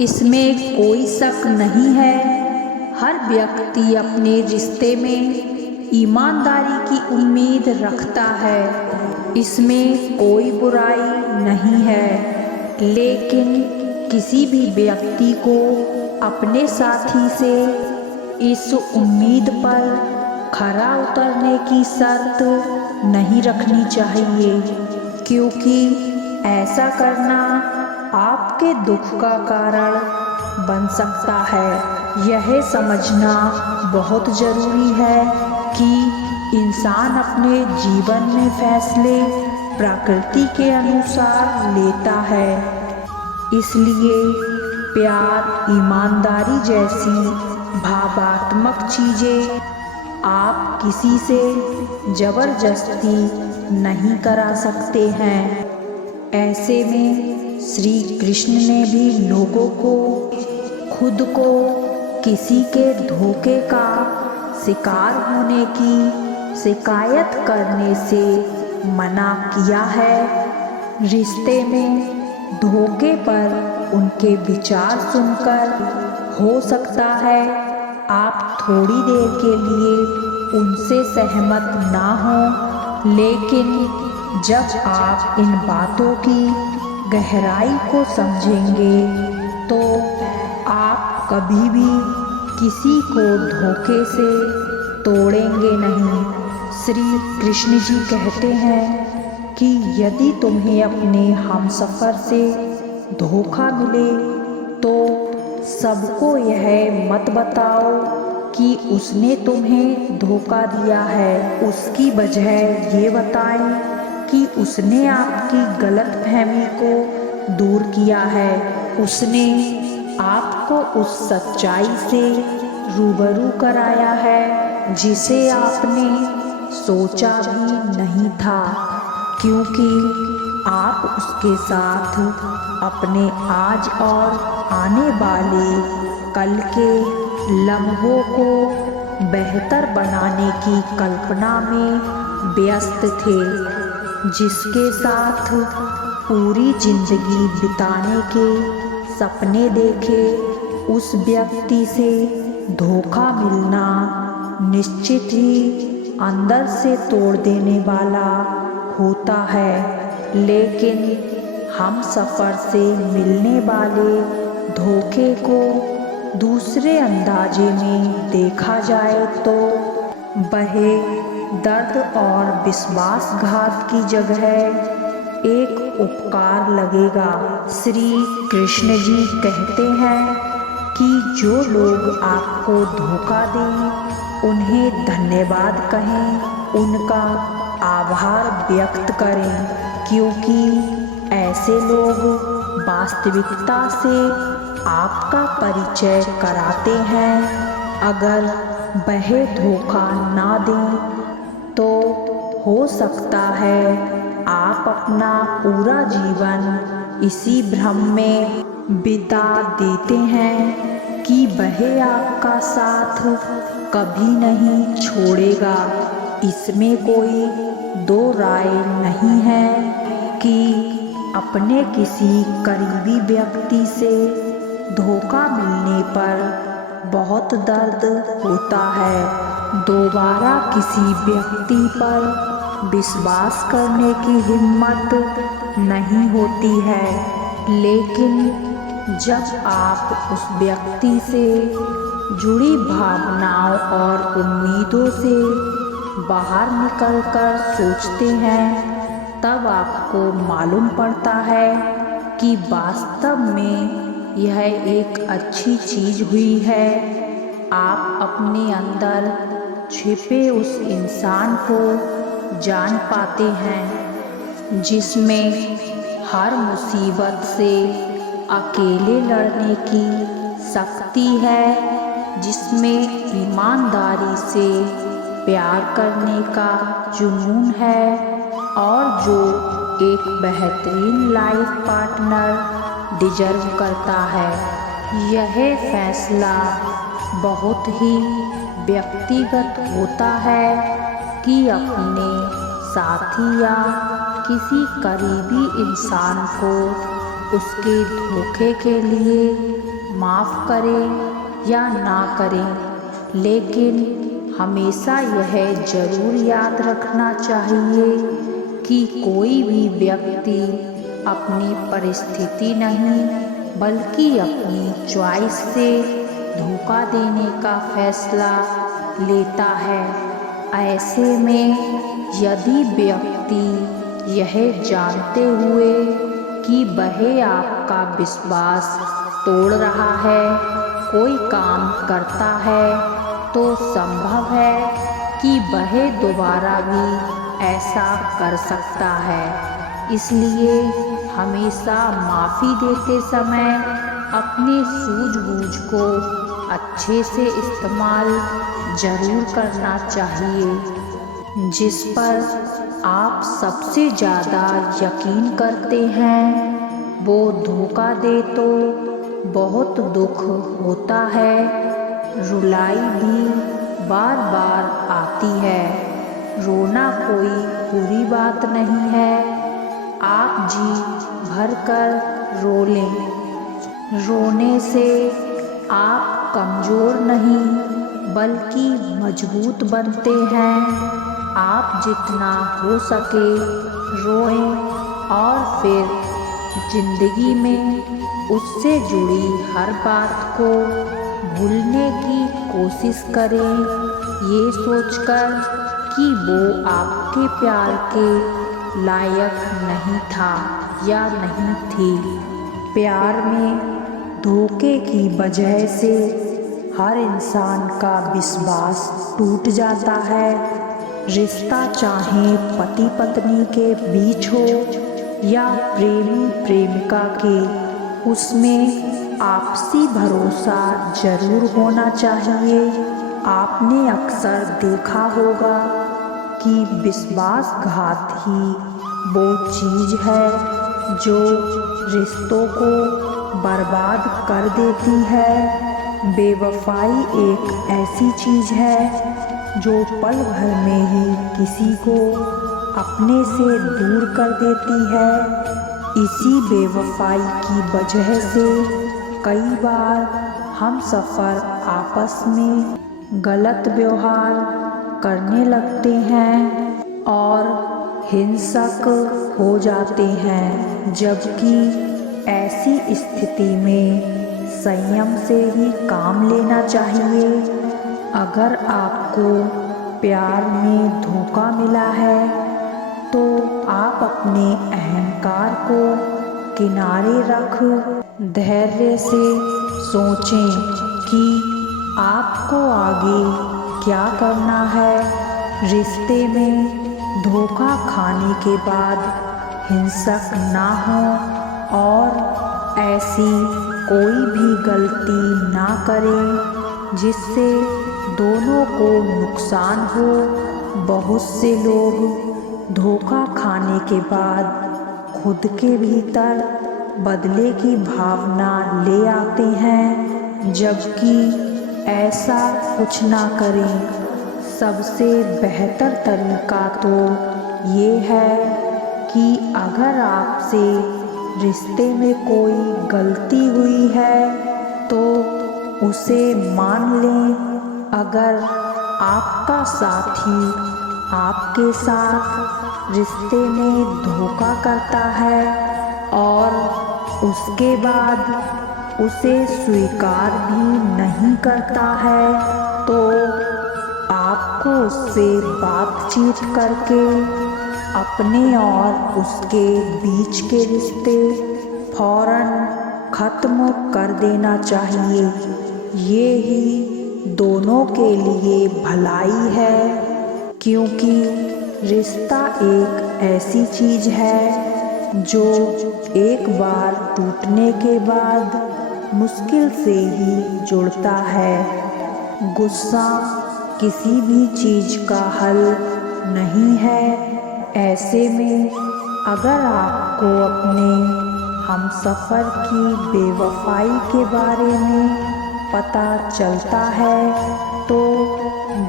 इसमें कोई शक नहीं है। हर व्यक्ति अपने रिश्ते में ईमानदारी की उम्मीद रखता है, इसमें कोई बुराई नहीं है। लेकिन किसी भी व्यक्ति को अपने साथी से इस उम्मीद पर खरा उतरने की शर्त नहीं रखनी चाहिए, क्योंकि ऐसा करना आपके दुख का कारण बन सकता है। यह समझना बहुत ज़रूरी है कि इंसान अपने जीवन में फैसले प्रकृति के अनुसार लेता है। इसलिए प्यार, ईमानदारी जैसी भावनात्मक चीज़ें आप किसी से जबरदस्ती नहीं करा सकते हैं। ऐसे में श्री कृष्ण ने भी लोगों को खुद को किसी के धोखे का शिकार होने की शिकायत करने से मना किया है। रिश्ते में धोखे पर उनके विचार सुनकर हो सकता है आप थोड़ी देर के लिए उनसे सहमत ना हो, लेकिन जब आप इन बातों की गहराई को समझेंगे तो आप कभी भी किसी को धोखे से तोड़ेंगे नहीं। श्री कृष्ण जी कहते हैं कि यदि तुम्हें अपने हमसफ़र से धोखा मिले तो सबको यह मत बताओ कि उसने तुम्हें धोखा दिया है। उसकी वजह ये बताएं कि उसने आपकी गलतफहमी को दूर किया है। उसने आपको उस सच्चाई से रूबरू कराया है जिसे आपने सोचा भी नहीं था, क्योंकि आप उसके साथ अपने आज और आने वाले कल के लम्हों को बेहतर बनाने की कल्पना में व्यस्त थे। जिसके साथ पूरी जिंदगी बिताने के सपने देखे, उस व्यक्ति से धोखा मिलना निश्चित ही अंदर से तोड़ देने वाला होता है। लेकिन हम सफ़र से मिलने वाले धोखे को दूसरे अंदाजे में देखा जाए तो वह दर्द और विश्वासघात की जगह एक उपकार लगेगा। श्री कृष्ण जी कहते हैं कि जो लोग आपको धोखा दें उन्हें धन्यवाद कहें, उनका आभार व्यक्त करें, क्योंकि ऐसे लोग वास्तविकता से आपका परिचय कराते हैं। अगर वह धोखा ना दें तो हो सकता है आप अपना पूरा जीवन इसी भ्रम में बिता देते हैं कि वह आपका साथ कभी नहीं छोड़ेगा। इसमें कोई दो राय नहीं है कि अपने किसी करीबी व्यक्ति से धोखा मिलने पर बहुत दर्द होता है। दोबारा किसी व्यक्ति पर विश्वास करने की हिम्मत नहीं होती है, लेकिन जब आप उस व्यक्ति से जुड़ी भावनाओं और उम्मीदों से बाहर निकलकर सोचते हैं, तब आपको मालूम पड़ता है कि वास्तव में यह एक अच्छी चीज़ हुई है। आप अपने अंदर छिपे उस इंसान को जान पाते हैं जिसमें हर मुसीबत से अकेले लड़ने की शक्ति है, जिसमें ईमानदारी से प्यार करने का जुनून है और जो एक बेहतरीन लाइफ पार्टनर डिजर्व करता है। यह फैसला बहुत ही व्यक्तिगत होता है कि अपने साथी या किसी करीबी इंसान को उसके धोखे के लिए माफ़ करें या ना करें, लेकिन हमेशा यह ज़रूर याद रखना चाहिए कि कोई भी व्यक्ति अपनी परिस्थिति नहीं बल्कि अपनी चॉइस से धोखा देने का फैसला लेता है। ऐसे में यदि व्यक्ति यह जानते हुए कि वह आपका विश्वास तोड़ रहा है कोई काम करता है, तो संभव है कि वह दोबारा भी ऐसा कर सकता है। इसलिए हमेशा माफ़ी देते समय अपनी सूझबूझ को अच्छे से इस्तेमाल ज़रूर करना चाहिए। जिस पर आप सबसे ज़्यादा यकीन करते हैं वो धोखा दे तो बहुत दुख होता है, रुलाई भी बार बार आती है। रोना कोई बुरी बात नहीं है, आप जी भर कर रो लें। रोने से आप कमज़ोर नहीं बल्कि मजबूत बनते हैं। आप जितना हो सके रोएं और फिर ज़िंदगी में उससे जुड़ी हर बात को भूलने की कोशिश करें, ये सोचकर कि वो आपके प्यार के लायक नहीं था या नहीं थी। प्यार में धोखे की वजह से हर इंसान का विश्वास टूट जाता है। रिश्ता चाहे पति पत्नी के बीच हो या प्रेमी प्रेमिका के, उसमें आपसी भरोसा जरूर होना चाहिए। आपने अक्सर देखा होगा कि विश्वासघात ही वो चीज़ है जो रिश्तों को बर्बाद कर देती है। बेवफाई एक ऐसी चीज़ है जो पल भर में ही किसी को अपने से दूर कर देती है। इसी बेवफाई की वजह से कई बार हम सफ़र आपस में गलत व्यवहार करने लगते हैं और हिंसक हो जाते हैं, जबकि ऐसी स्थिति में संयम से ही काम लेना चाहिए। अगर आपको प्यार में धोखा मिला है तो आप अपने अहंकार को किनारे रख धैर्य से सोचें कि आपको आगे क्या करना है। रिश्ते में धोखा खाने के बाद हिंसक ना हो और ऐसी कोई भी गलती ना करें जिससे दोनों को नुकसान हो। बहुत से लोग धोखा खाने के बाद खुद के भीतर बदले की भावना ले आते हैं, जबकि ऐसा कुछ ना करें। सबसे बेहतर तरीका तो ये है कि अगर आपसे रिश्ते में कोई गलती हुई है तो उसे मान लें। अगर आपका साथी आपके साथ रिश्ते में धोखा करता है और उसके बाद उसे स्वीकार भी नहीं करता है, तो आपको उससे बातचीत करके अपने और उसके बीच के रिश्ते फौरन ख़त्म कर देना चाहिए। ये ही दोनों के लिए भलाई है, क्योंकि रिश्ता एक ऐसी चीज़ है जो एक बार टूटने के बाद मुश्किल से ही जुड़ता है। गुस्सा किसी भी चीज़ का हल नहीं है। ऐसे में अगर आपको अपने हमसफ़र की बेवफाई के बारे में पता चलता है तो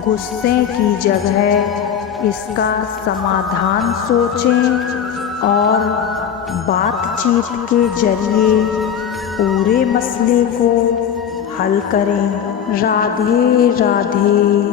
गुस्से की जगह इसका समाधान सोचें और बातचीत के जरिए पूरे मसले को हल करें। राधे राधे।